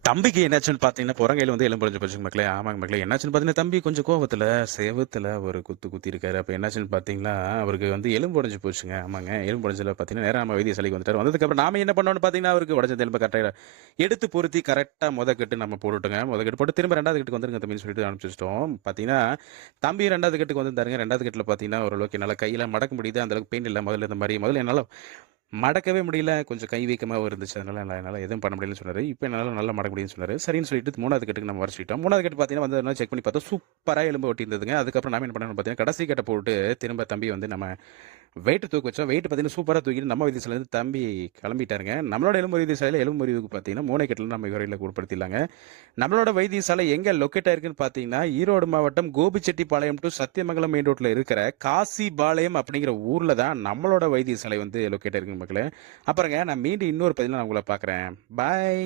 தம்பிக்கு என்னாச்சுன்னு பார்த்தீங்கன்னா புறங்கையில் வந்து எலும்பு போச்சு மக்களே. ஆமாங்க மக்களே. என்னாச்சுன்னு பார்த்தீங்கன்னா தம்பி கொஞ்சம் கோவத்தில் சேவத்தில் ஒரு குத்து குத்தி இருக்காரு. அப்போ என்னாச்சுன்னு பார்த்தீங்கன்னா அவருக்கு வந்து எலும்பு உடஞ்சு போச்சுங்க. ஆமாங்க. எலும்பு உடஞ்சில் பார்த்தீங்கன்னா நேரம் நம்ம வைத்தியசாலைக்கு வந்துட்டார். வந்ததுக்கப்புறம் நாம என்ன பண்ணோம்னு பார்த்தீங்கன்னா அவருக்கு உடஞ்ச எலும்பு கரெக்டாக எடுத்து பொருத்தி கரெக்டாக முத கட்டு நம்ம போட்டுட்டுங்க. முத கட்டு போட்டு திரும்ப ரெண்டாவது கட்டுக்கு வந்துருங்க தம்பின்னு சொல்லிட்டு அனுப்பிச்சிட்டோம் பார்த்தீங்கன்னா தம்பி ரெண்டாவது கட்டுக்கு வந்திருந்தாருங்க. ரெண்டாவது கட்டில் பார்த்தீங்கன்னா ஓரளவுக்கு என்னால் கையில் மடக்க முடியுது. அந்த அளவுக்கு பெயின் இல்லை. முதல்ல இந்த மாதிரி முதல்ல என்னால் மடக்கவே முடியல. கொஞ்சம் கை வீக்கமாக இருந்துச்சு. அதனால என்னால் எதுவும் பண்ண முடியலன்னு சொன்னார். இப்போ என்னால் நல்லா மடக்க முடியும்னு சொன்னார். சரின்னு சொல்லிட்டு மூணாவது கட்டுக்கு நம்ம வரைச்சிட்டோம் மூணாவது கட்டு பார்த்தீங்கன்னா வந்து செக் பண்ணி சூப்பராக எலும்பு ஒட்டி இருந்ததுங்க அதுக்கப்புறம் நாம என்ன பண்ணணும் பார்த்தீங்கன்னா கடைசி கட்டை போட்டு திரும்ப தம்பி வந்து நம்ம வெயிட் தூக்க வச்சோம். வெயிட் பார்த்தீங்கன்னா சூப்பராக தூக்கிட்டு நம்ம வைத்தியசாலேருந்து தம்பி கிளம்பிட்டாருங்க. நம்மளோட எலும்பு வைத்தியசாலையில் எலும்பு முறிவுக்கு பார்த்தீங்கன்னா மூணை கட்டில் நம்ம விவரையில் உட்படுத்திடலாங்க. நம்மளோட வைத்தியசாலை எங்கே லொக்கேட் ஆயிருக்குன்னு பார்த்தீங்கன்னா ஈரோடு மாவட்டம் கோபிச்செட்டிப்பாளையம் டு சத்தியமங்கலம் மெயின் ரோட்டில் இருக்கிற காசிபாளையம் அப்படிங்கிற ஊரில் தான் நம்மளோட வைத்தியசாலை வந்து லொக்கேட் ஆயிருக்கு மக்களே. அப்புறங்க நான் மீண்டும் இன்னொரு பதிலாக நான் உங்களை பார்க்குறேன். பாய்